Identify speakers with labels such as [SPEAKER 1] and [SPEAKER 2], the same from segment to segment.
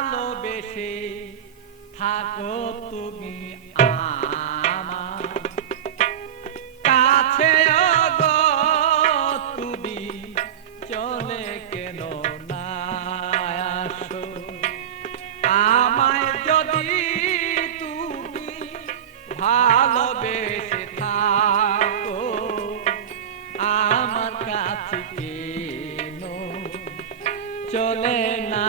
[SPEAKER 1] ভালোবেসে থাকো তুমি কাছে তুমি, চলে কেন না আমায় যদি তুমি থাকো, আমার কাছে কেন চলে না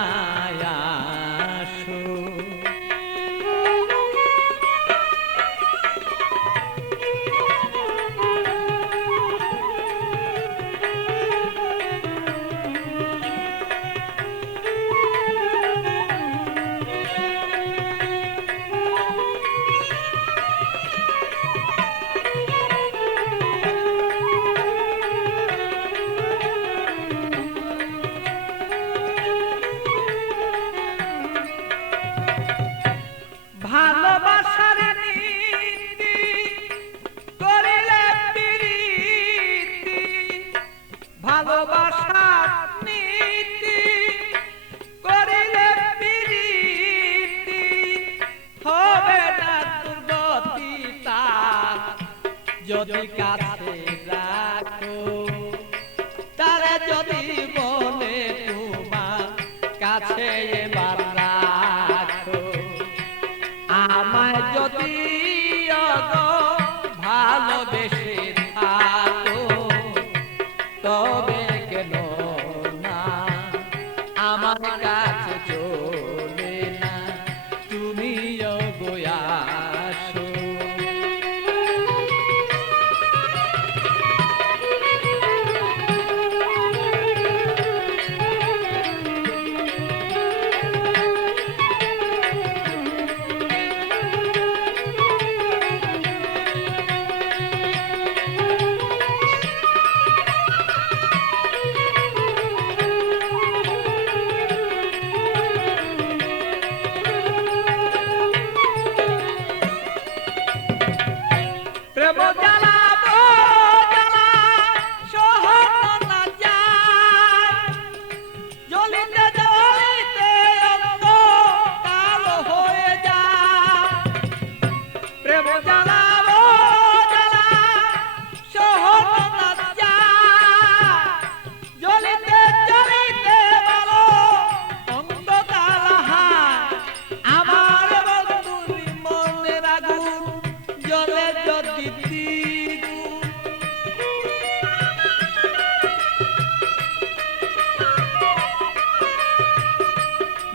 [SPEAKER 1] ভালোবাসার নীতি করিলে প্রীতি হবে না দুর্গতি যদি কাছে রাখো, তারা যদি বলে তোমার কাছে এবার রাখো। আমায় যদি ভালোবেসে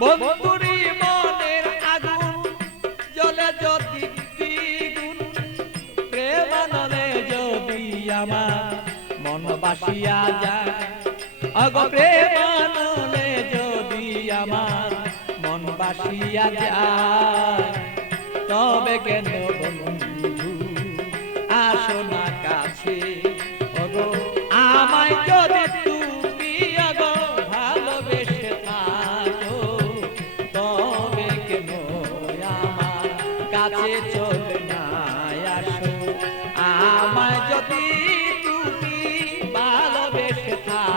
[SPEAKER 1] বন্ধুরি মনের আগুন, জলে যদি দ্বিগুণ, প্রেমানলে যদি আমার মন বাসিয়া যায়। অগ প্রেমানলে যদি আমার মন বাসিয়া যায়। তবে কেন আসো না কাছে। কাছে চলে না আসো যদি তুমি ভালোবেসে থাকো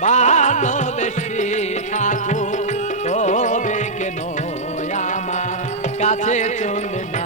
[SPEAKER 1] ভালোবেসে থাকো তবে কেন আমার কাছে চলে না?